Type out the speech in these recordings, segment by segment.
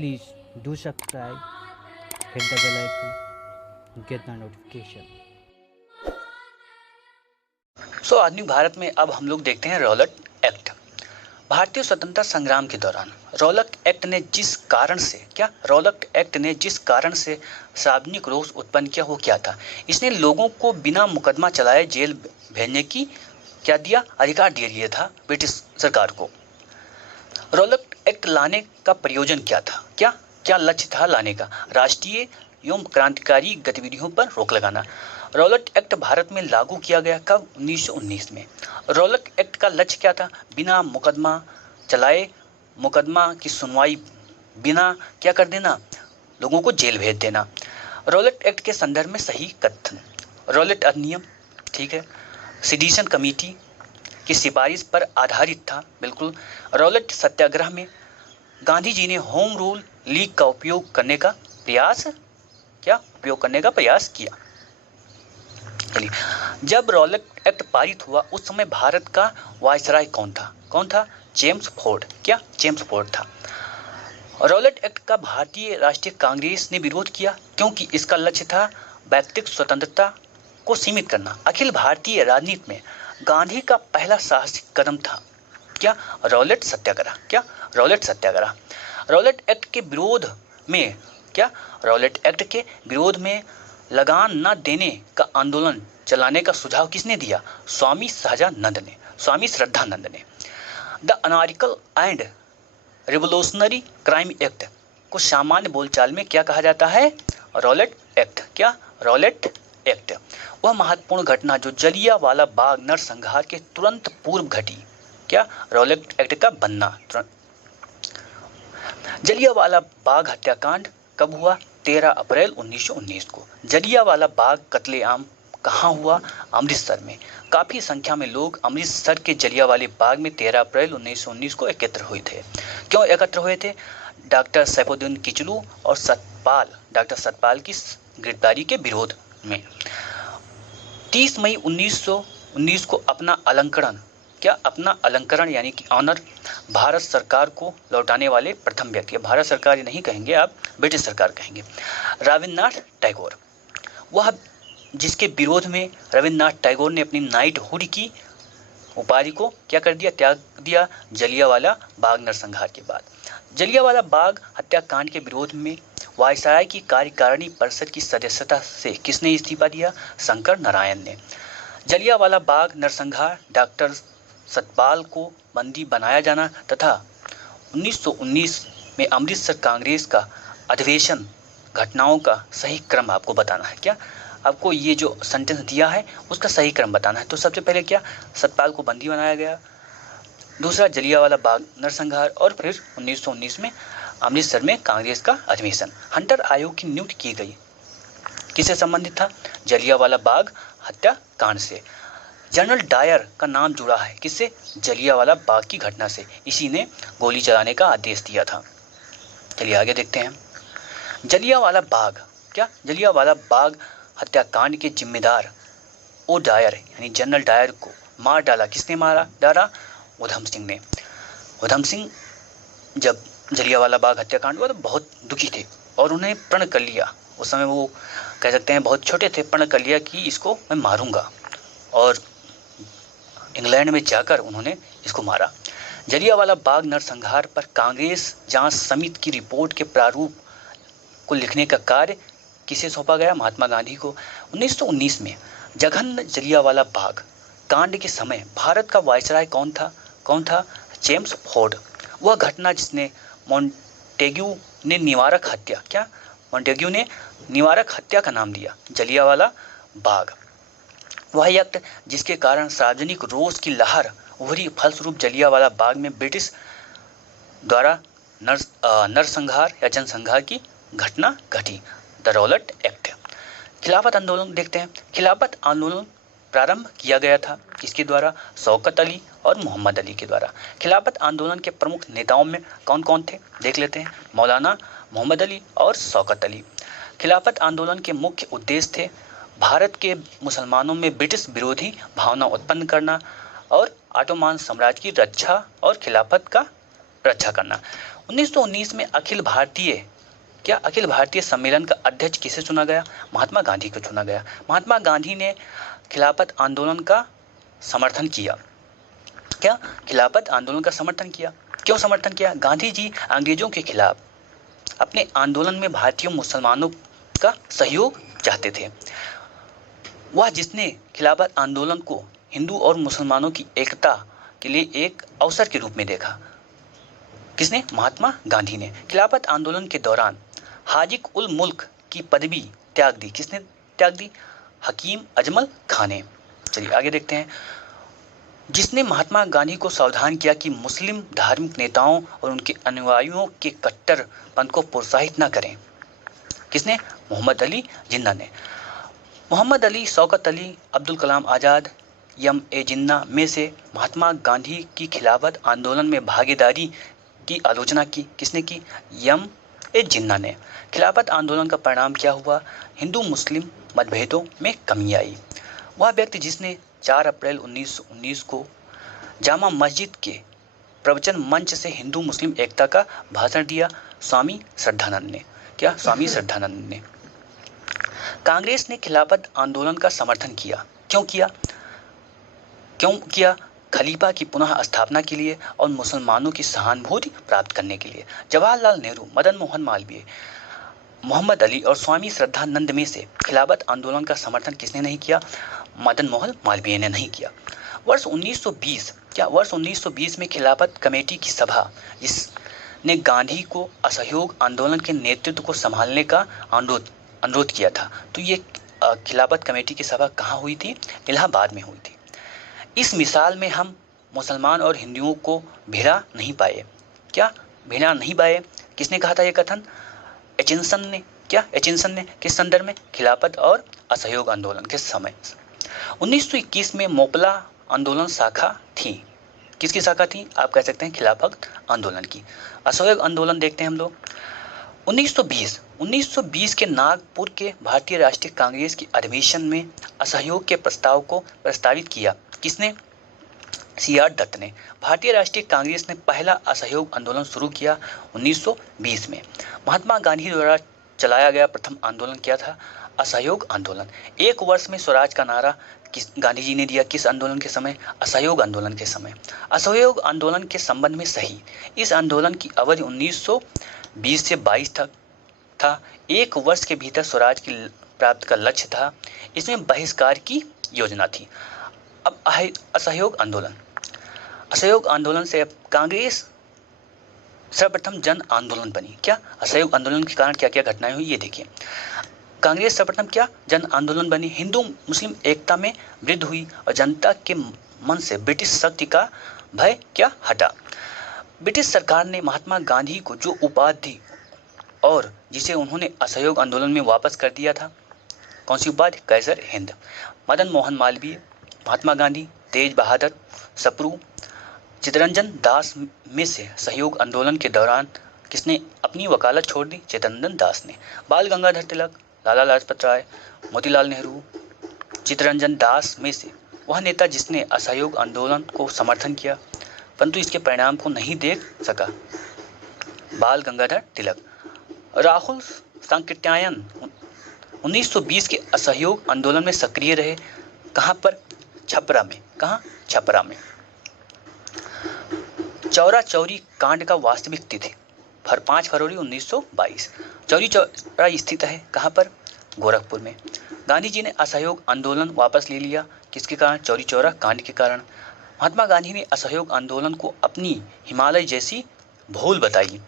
Please do subscribe, hit the bell icon, get the notification. आधुनिक भारत में अब हम लोग देखते हैं रॉलेट एक्ट। भारतीय स्वतंत्रता संग्राम के दौरान रॉलेट एक्ट ने जिस कारण से सार्वजनिक रोष उत्पन्न किया वो क्या था? इसने लोगों को बिना मुकदमा चलाए जेल भेजने की अधिकार दे दिया था ब्रिटिश सरकार को। रॉलेट एक्ट लाने का प्रयोजन क्या था? क्या लक्ष्य था लाने का? राष्ट्रीय एवं क्रांतिकारी गतिविधियों पर रोक लगाना। रॉलेट एक्ट भारत में लागू किया गया कब? 1919 में। रॉलेट एक्ट का लक्ष्य क्या था? बिना मुकदमा चलाए, मुकदमा की सुनवाई बिना क्या कर देना, लोगों को जेल भेज देना। रॉलेट एक्ट के संदर्भ में सही कथन। रॉलेट अधिनियम, ठीक है, सेडिशन कमेटी की सिफारिश पर आधारित था, बिल्कुल। रॉलेट सत्याग्रह में गांधी जी ने होम रूल लीग का उपयोग करने का प्रयास किया। चलिए, जब रॉलेट एक्ट पारित हुआ उस समय भारत का वायसराय कौन था? James Ford. जेम्स फोर्ड था। रॉलेट एक्ट का भारतीय राष्ट्रीय कांग्रेस ने विरोध किया क्योंकि इसका लक्ष्य था व्यक्तिगत स्वतंत्रता को सीमित करना। अखिल भारतीय राजनीति में गांधी का पहला साहसिक कदम था रॉलेट सत्याग्रह। रॉलेट एक्ट के विरोध में लगान न देने का आंदोलन चलाने का सुझाव किसने दिया? स्वामी श्रद्धानंद ने। The anarchical and revolutionary crime act को सामान्य बोलचाल में क्या कहा जाता है? Rowlatt act. रॉलेट एक्ट वह महत्वपूर्ण घटना जो जलियांवाला बाग नरसंहार के तुरंत पूर्व घटी। रॉलेट एक्ट का बनना। जलियांवाला बाग हत्याकांड कब हुआ? 13 अप्रैल 1919 को। जलियांवाला बाग कत्लेआम कहाँ हुआ? अमृतसर में। काफी संख्या में लोग अमृतसर के जलियांवाले बाग में 13 अप्रैल 1919 को एकत्र हुए थे। क्यों एकत्र हुए थे? डॉक्टर सैफुद्दीन किचलू और डॉक्टर सतपाल की गिरफ्तारी के विरोध में। 30 मई 1919 को अपना अलंकरण यानी कि ऑनर भारत सरकार को लौटाने वाले प्रथम व्यक्ति, भारत सरकार नहीं कहेंगे आप, ब्रिटिश सरकार कहेंगे, रविन्द्रनाथ टैगोर। वह जिसके विरोध में रविन्द्रनाथ टैगोर ने अपनी नाइटहुड की उपाधि को त्याग दिया जलियांवाला बाग नरसंहार के बाद। जलियांवाला बाग हत्याकांड के विरोध में वायसराय की कार्यकारिणी परिषद की सदस्यता से किसने इस्तीफा दिया? शंकर नारायण ने। जलियांवाला बाग नरसंहार, डॉक्टर सतपाल को बंदी बनाया जाना तथा 1919 में अमृतसर कांग्रेस का अधिवेशन, घटनाओं का सही क्रम आपको बताना है। आपको ये जो सेंटेंस दिया है उसका सही क्रम बताना है। तो सबसे पहले सतपाल को बंदी बनाया गया, दूसरा जलियांवाला बाग नरसंहार, और फिर 1919 में अमृतसर में कांग्रेस का अधिवेशन। हंटर आयोग की नियुक्ति की गई, किससे संबंधित था? जलियांवाला बाग हत्याकांड से। जनरल डायर का नाम जुड़ा है किससे? जलियांवाला बाग की घटना से। इसी ने गोली चलाने का आदेश दिया था। चलिए आगे देखते हैं। जलियांवाला बाग हत्याकांड के जिम्मेदार डायर यानी जनरल डायर को मार डाला। किसने डाला? उधम सिंह ने। उधम सिंह जब जलियांवाला बाग हत्याकांड हुआ तो बहुत दुखी थे और उन्हें प्रण कर लिया। उस समय वो कह सकते हैं बहुत छोटे थे, प्रण कर लिया कि इसको मैं मारूंगा, और इंग्लैंड में जाकर उन्होंने इसको मारा। जलियांवाला बाग नरसंहार पर कांग्रेस जांच समिति की रिपोर्ट के प्रारूप को लिखने का कार्य किसे सौंपा गया? महात्मा गांधी को। 1919 में जघन्य जलियांवाला बाग कांड के समय भारत का वायसराय कौन था? James Ford. वह घटना जिसने मॉन्टेग्यू ने निवारक हत्या का नाम दिया, जलियांवाला बाग। वह एक्ट जिसके कारण सार्वजनिक रोष की लहर उभरी, फलस्वरूप जलियांवाला बाग में ब्रिटिश द्वारा नरसंहार या जनसंहार की घटना घटी। The Rowlatt act. खिलाफत आंदोलन देखते हैं। खिलाफत आंदोलन प्रारंभ किया गया था किसके द्वारा? शौकत अली और मोहम्मद अली के द्वारा। खिलाफत आंदोलन के प्रमुख नेताओं में कौन कौन थे देख लेते हैं। मौलाना मोहम्मद अली और शौकत अली। खिलाफत आंदोलन के मुख्य उद्देश्य थे भारत के मुसलमानों में ब्रिटिश विरोधी भावना उत्पन्न करना और ऑटोमान साम्राज्य की रक्षा और खिलाफत का रक्षा करना। 1919 में अखिल भारतीय सम्मेलन का अध्यक्ष किसे चुना गया? महात्मा गांधी को चुना गया। महात्मा गांधी ने खिलाफत आंदोलन का समर्थन किया। क्या? खिलाफत आंदोलन का समर्थन किया। क्यों समर्थन किया? गांधी जी अंग्रेजों के खिलाफ अपने आंदोलन में भारतीय मुसलमानों का सहयोग चाहते थे। वह जिसने खिलाफत आंदोलन को हिंदू और मुसलमानों की एकता के लिए एक अवसर के रूप में देखा। किसने? महात्मा गांधी ने। खिलाफत आंदोलन के दौरान हाजिक उल मुल्क की पदवी त्याग दी। किसने त्याग दी? हकीम अजमल खां ने। चलिए आगे देखते हैं। जिसने महात्मा गांधी को सावधान किया कि मुस्लिम धार्मिक नेताओं और उनके अनुयायियों के कट्टरपंथ को प्रोत्साहित न करें। किसने? मोहम्मद अली जिन्ना ने। मोहम्मद अली, शौकत अली, अब्दुल कलाम आज़ाद, M.A. जिन्ना में से महात्मा गांधी की खिलाफत आंदोलन में भागीदारी की आलोचना की। किसने की? M.A. जिन्ना ने। खिलाफत आंदोलन का परिणाम क्या हुआ? हिंदू मुस्लिम मतभेदों में कमी आई। वह व्यक्ति जिसने 4 अप्रैल 1919 को जामा मस्जिद के प्रवचन मंच से हिंदू मुस्लिम एकता का भाषण दिया, स्वामी श्रद्धानंद ने। क्या? स्वामी श्रद्धानंद ने। कांग्रेस ने खिलाफत आंदोलन का समर्थन किया। क्यों किया? खलीफा की पुनः स्थापना के लिए और मुसलमानों की सहानुभूति प्राप्त करने के लिए। जवाहरलाल नेहरू, मदन मोहन मालवीय, मोहम्मद अली और स्वामी श्रद्धानंद में से खिलाफत आंदोलन का समर्थन किसने नहीं किया? मदन मोहन मालवीय ने नहीं किया। वर्ष 1920 में खिलाफत कमेटी की सभा, जिसने गांधी को असहयोग आंदोलन के नेतृत्व को संभालने का अनुरोध किया था। तो ये खिलाफत कमेटी की सभा कहाँ हुई थी? इलाहाबाद में हुई थी। इस मिसाल में हम मुसलमान और हिंदुओं को भिड़ा नहीं पाए। क्या? भिड़ा नहीं पाए। किसने कहा था ये कथन? एचिंसन ने। क्या? एचिंसन ने। किस संदर्भ में? खिलाफत और असहयोग आंदोलन के समय। 1921 में मोपला आंदोलन शाखा थी। किसकी शाखा थी? आप कह सकते हैं खिलाफत आंदोलन की। असहयोग आंदोलन देखते हैं हम लोग। 1920 के नागपुर के भारतीय राष्ट्रीय कांग्रेस की अधिवेशन में असहयोग के प्रस्ताव को प्रस्तावित किया। किसने? C.R. दत्त ने। भारतीय राष्ट्रीय कांग्रेस ने पहला असहयोग आंदोलन शुरू किया 1920 में। महात्मा गांधी द्वारा चलाया गया प्रथम आंदोलन क्या था? असहयोग आंदोलन। 1 वर्ष में स्वराज का नारा गांधी जी ने दिया। किस आंदोलन के समय? असहयोग आंदोलन के समय। असहयोग आंदोलन के संबंध में सही। इस आंदोलन की अवधि 1920 से 22 तक था। 1 वर्ष के भीतर स्वराज की प्राप्त का लक्ष्य था। इसमें बहिष्कार की योजना थी। अब असहयोग आंदोलन से कांग्रेस सर्वप्रथम जन आंदोलन बनी। क्या? असहयोग आंदोलन के कारण क्या क्या घटनाएं हुई ये देखिए। कांग्रेस सर्वप्रथम क्या? जन आंदोलन बनी। हिंदू मुस्लिम एकता में वृद्धि हुई और जनता के मन से ब्रिटिश शक्ति का भय क्या हटा। ब्रिटिश सरकार ने महात्मा गांधी को जो उपाधि दी और जिसे उन्होंने असहयोग आंदोलन में वापस कर दिया था, कौन सी उपाधि? कैसर हिंद। मदन मोहन मालवीय, महात्मा गांधी, तेज बहादुर सप्रू, चित्तरंजन दास में से सहयोग आंदोलन के दौरान किसने अपनी वकालत छोड़ दी? चित्तरंजन दास ने। बाल गंगाधर तिलक, लाला लाजपत राय, मोतीलाल नेहरू, चित्तरंजन दास में से वह नेता जिसने असहयोग आंदोलन को समर्थन किया परंतु इसके परिणाम को नहीं देख सका। बाल गंगाधर तिलक। राहुल सांकृत्यायन 1920 के असहयोग आंदोलन में सक्रिय रहे। कहाँ पर? छपरा में। कहाँ? छपरा में। चौरा चौरी कांड का वास्तविक तिथि 5 फरवरी 1922। चौरी चौरा स्थित है कहाँ पर? गोरखपुर में। गांधी जी ने असहयोग आंदोलन वापस ले लिया। किसके कारण? चौरी चौरा कांड के कारण। महात्मा गांधी ने असहयोग आंदोलन को अपनी हिमालय जैसी भूल बताई।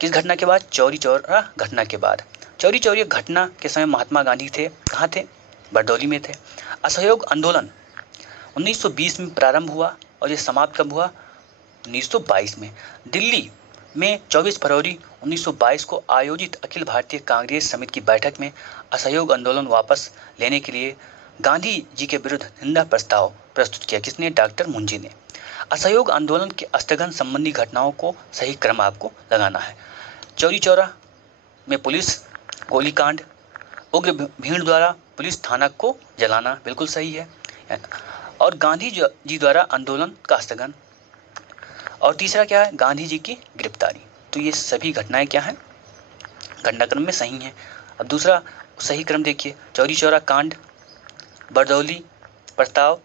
किस घटना के बाद? चौरी चौरा घटना के बाद। चौरी चौरा घटना के समय महात्मा गांधी थे कहाँ थे? बरदौली में थे। असहयोग आंदोलन 1920 में प्रारंभ हुआ और ये समाप्त कब हुआ? 1922 में। दिल्ली में 24 फरवरी 1922 को आयोजित अखिल भारतीय कांग्रेस समिति की बैठक में असहयोग आंदोलन वापस लेने के लिए गांधी जी के विरुद्ध निंदा प्रस्ताव प्रस्तुत किया। किसने? डॉक्टर मुंजी ने। असहयोग आंदोलन के स्थगन संबंधी घटनाओं को सही क्रम आपको लगाना है। चौरी चौरा में पुलिस गोलीकांड, उग्र भीड़ द्वारा पुलिस थाना को जलाना, बिल्कुल सही है। और गांधी जी द्वारा आंदोलन का स्थगन और तीसरा क्या है, गांधी जी की गिरफ्तारी। तो ये सभी घटनाएं क्या हैं, घटनाक्रम में सही हैं। अब दूसरा सही क्रम देखिए, चौरी चौरा कांड, बरदौली प्रस्ताव,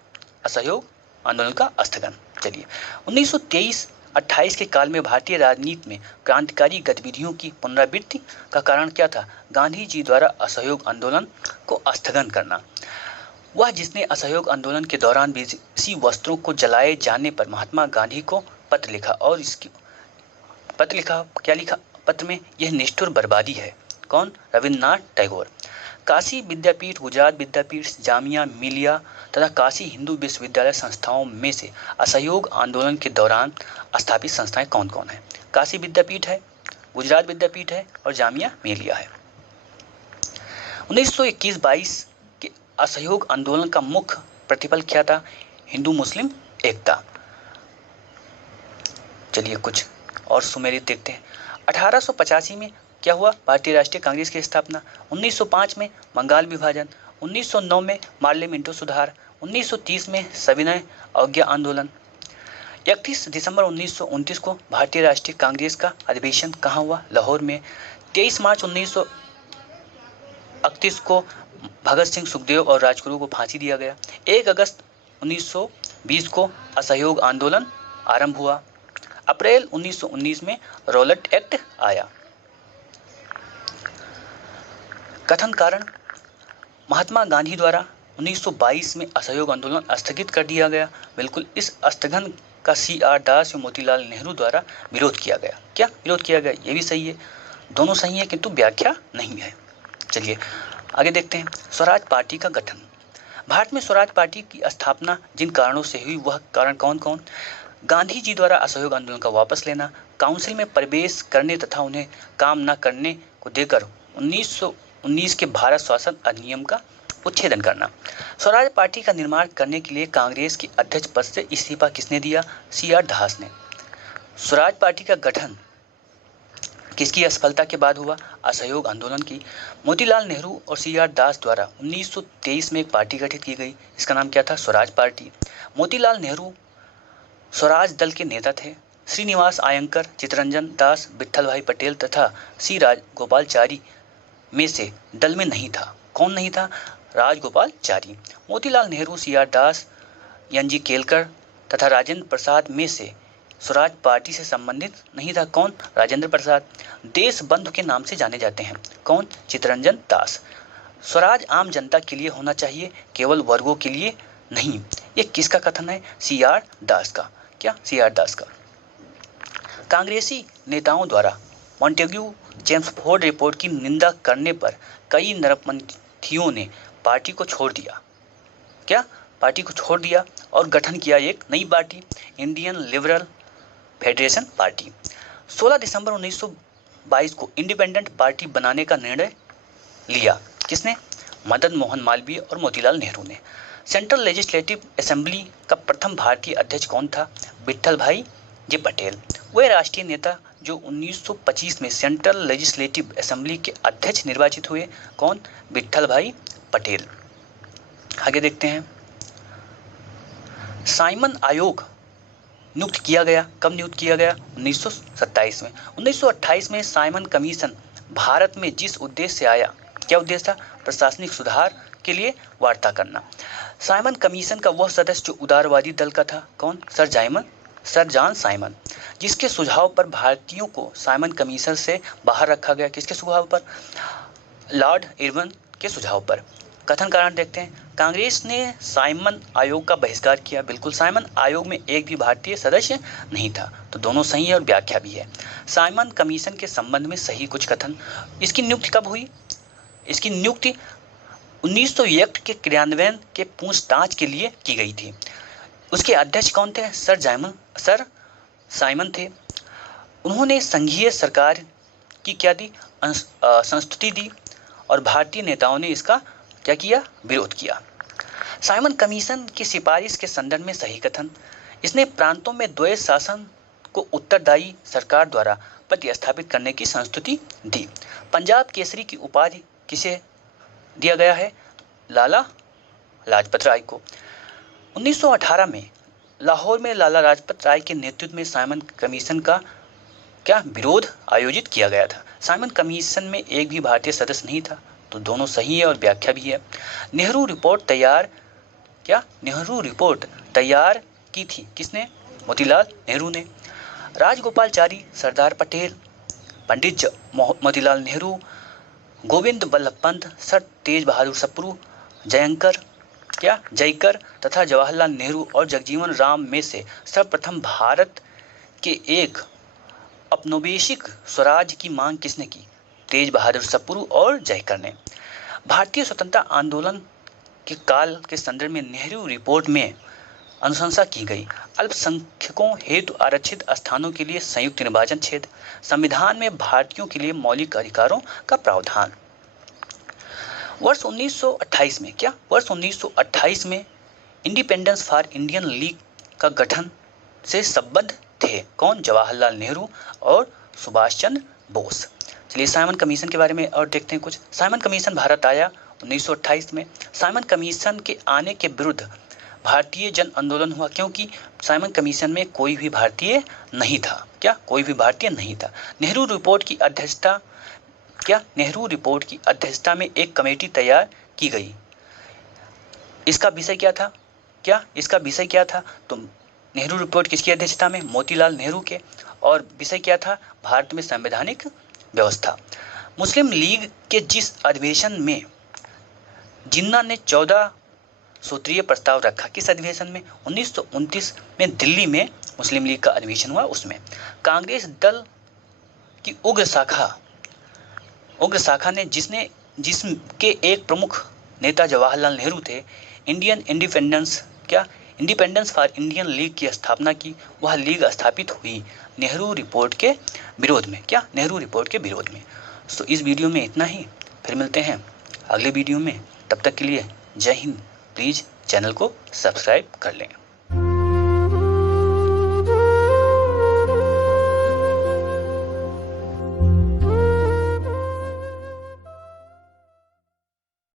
असहयोग आंदोलन का स्थगन। चलिए 1923-28 के काल में भारतीय राजनीति में क्रांतिकारी गतिविधियों की पुनरावृत्ति का कारण क्या था, गांधी जी द्वारा असहयोग आंदोलन को स्थगन करना। वह जिसने असहयोग आंदोलन के दौरान विदेशी वस्त्रों को जलाए जाने पर महात्मा गांधी को पत्र लिखा और इसकी पत्र लिखा, क्या लिखा पत्र में, यह निष्ठुर बर्बादी है। कौन, रविन्द्रनाथ टैगोर। काशी विद्यापीठ, गुजरात विद्यापीठ, जामिया मिलिया तथा काशी हिंदू विश्वविद्यालय संस्थाओं में से असहयोग आंदोलन के दौरान स्थापित संस्थाएं कौन कौन है, काशी विद्यापीठ है, गुजरात विद्यापीठ है और जामिया मिलिया है। 1921-22 के असहयोग आंदोलन का मुख्य प्रतिफल क्या था, हिंदू मुस्लिम एकता। चलिए कुछ और सुमेलित देखते हैं। 1885 में क्या हुआ, भारतीय राष्ट्रीय कांग्रेस की स्थापना। 1905 में बंगाल विभाजन। 1909 में मार्ले मिंटो सुधार। 1930 में सविनय अवज्ञा आंदोलन। 31 दिसंबर 1929 को भारतीय राष्ट्रीय कांग्रेस का अधिवेशन कहाँ हुआ, लाहौर में। 23 मार्च 1931 को भगत सिंह, सुखदेव और राजगुरु को फांसी दिया गया। 1 अगस्त 1920 को असहयोग आंदोलन आरंभ हुआ। अप्रैल 1919 में रॉलेट एक्ट आया। कथन कारण, महात्मा गांधी द्वारा 1922 में असहयोग आंदोलन स्थगित कर दिया गया। बिल्कुल, इस स्थगन का CR दास और मोतीलाल नेहरू द्वारा विरोध किया गया। क्या विरोध किया गया, ये भी सही है, दोनों सही है किंतु व्याख्या नहीं है। चलिए आगे देखते हैं। स्वराज पार्टी का गठन। भारत में स्वराज पार्टी की स्थापना जिन कारणों से हुई, वह कारण कौन कौन, गांधी जी द्वारा असहयोग आंदोलन का वापस लेना, काउंसिल में प्रवेश करने तथा उन्हें काम न करने को देकर 1919 के भारत शासन अधिनियम का उच्छेदन करना। स्वराज पार्टी का निर्माण करने के लिए कांग्रेस के अध्यक्ष पद से इस्तीफा किसने दिया, CR दास ने। स्वराज पार्टी का गठन किसकी असफलता के बाद हुआ, असहयोग आंदोलन की। मोतीलाल नेहरू और CR दास द्वारा 1923 में एक पार्टी गठित की गई, इसका नाम क्या था, स्वराज पार्टी। मोतीलाल नेहरू स्वराज दल के नेता थे। श्रीनिवास आयंकर, चित्तरंजन दास, विट्ठल भाई पटेल तथा C राजगोपालचारी में से दल में नहीं था। कौन नहीं था, राजगोपालचारी। मोतीलाल नेहरू, CR दास, NG केलकर तथा राजेंद्र प्रसाद में से स्वराज पार्टी से संबंधित नहीं था। कौन, राजेंद्र प्रसाद। देश बंधु के नाम से जाने जाते हैं। कौन, चित्तरंजन दास। स्वराज आम जनता के लिए होना चाहिए, केवल वर्गों के लिए नहीं। ये किसका कथन है, CR दास का। क्या, CR दास का। कांग्रेसी नेताओं द्वारा मॉन्टेग्यू चेम्सफोर्ड रिपोर्ट की निंदा करने पर कई नरपंथियों ने पार्टी को छोड़ दिया। क्या, पार्टी को छोड़ दिया और गठन किया एक नई party, Indian liberal federation party. 16 दिसंबर 1922 को इंडिपेंडेंट पार्टी बनाने का निर्णय लिया। किसने, मदन मोहन मालवीय और मोतीलाल नेहरू ने। सेंट्रल लेजिस्लेटिव असेंबली का प्रथम भारतीय अध्यक्ष कौन था, विट्ठल भाई जी पटेल। वे राष्ट्रीय नेता जो 1925 में सेंट्रल लेजिस्लेटिव असेंबली के अध्यक्ष निर्वाचित हुए। कौन, विट्ठल भाई पटेल। आगे देखते हैं। साइमन आयोग नियुक्त किया गया, कब नियुक्त किया गया, 1927 में। 1928 में साइमन कमीशन भारत में जिस उद्देश्य से आया, क्या उद्देश्य था, प्रशासनिक सुधार के लिए वार्ता करना। साइमन कमीशन का वह सदस्य जो उदारवादी दल का था। कौन, सर जॉन साइमन, जिसके सुझाव पर भारतीयों को साइमन कमीशन से बाहर रखा गया। किसके सुझाव पर, लॉर्ड इरविन के सुझाव पर। कथन कारण देखते हैं। कांग्रेस ने साइमन आयोग का बहिष्कार किया। बिल्कुल, साइमन आयोग में एक भी भारतीय सदस्य नहीं था। तो दोनों सही है और व्याख्या भी है। साइमन कमीशन के संबंध में सही कुछ कथन। इसकी नियुक्ति कब हुई, इसकी नियुक्ति 1901 के क्रियान्वयन के पूछताछ के लिए की गई थी। उसके अध्यक्ष कौन थे, सर साइमन थे। उन्होंने संघीय सरकार की क्या दी, संस्तुति दी और भारतीय नेताओं ने इसका क्या किया, विरोध किया। साइमन कमीशन की सिफारिश के संदर्भ में सही कथन। इसने प्रांतों में द्वैत शासन को उत्तरदायी सरकार द्वारा प्रतिस्थापित करने की संस्तुति दी। पंजाब केसरी की उपाधि किसे दिया गया है, लाला लाजपत राय को। 1918 में लाहौर में लाला लाजपत राय के नेतृत्व में साइमन कमीशन का क्या विरोध आयोजित किया गया था। साइमन कमीशन में एक भी भारतीय सदस्य नहीं था, तो दोनों सही है और व्याख्या भी है। नेहरू रिपोर्ट तैयार की थी किसने? मोतीलाल नेहरू ने। राजगोपालचारी, सरदार पटेल, पंडित मोतीलाल नेहरू, गोविंद बल्लभ पंत, सर तेज बहादुर सप्रू, जयकर तथा जवाहरलाल नेहरू और जगजीवन राम में से सर्वप्रथम भारत के एक औपनिवेशिक स्वराज की मांग किसने की? तेज बहादुर सप्रू और जयकर ने। भारतीय स्वतंत्रता आंदोलन के काल के संदर्भ में नेहरू रिपोर्ट में अनुशंसा की गई। अल्पसंख्यकों हेतु आरक्षित स्थानों के लिए संयुक्त निर्वाचन क्षेत्र, संविधान में भारतीयों के लिए मौलिक अधिकारों का प्रावधान। वर्ष 1928 में इंडिपेंडेंस फॉर इंडियन लीग का गठन से संबद्ध थे कौन? जवाहरलाल नेहरू और सुभाष चंद्र बोस। चलिए साइमन कमीशन के बारे में और देखते हैं कुछ। साइमन कमीशन भारत आया 1928 में। साइमन कमीशन के आने के विरुद्ध भारतीय जन आंदोलन हुआ, क्योंकि साइमन कमीशन में कोई भी भारतीय नहीं था। कोई भी भारतीय नहीं था। नेहरू रिपोर्ट की अध्यक्षता में एक कमेटी तैयार की गई। इसका विषय क्या था? तो नेहरू रिपोर्ट किसकी अध्यक्षता में? मोतीलाल नेहरू के। और विषय क्या था? भारत में संवैधानिक व्यवस्था। मुस्लिम लीग के जिस अधिवेशन में जिन्ना ने 14 सूत्रीय प्रस्ताव रखा, किस अधिवेशन में? 1929 में दिल्ली में मुस्लिम लीग का अधिवेशन हुआ, उसमें कांग्रेस दल की उग्र शाखा ने जिसके एक प्रमुख नेता जवाहरलाल नेहरू थे, इंडिपेंडेंस फॉर इंडियन लीग की स्थापना की। वह लीग स्थापित हुई नेहरू रिपोर्ट के विरोध में। तो इस वीडियो में इतना ही, फिर मिलते हैं अगले वीडियो में। तब तक के लिए जय हिंद। प्लीज़ चैनल को सब्सक्राइब कर लें।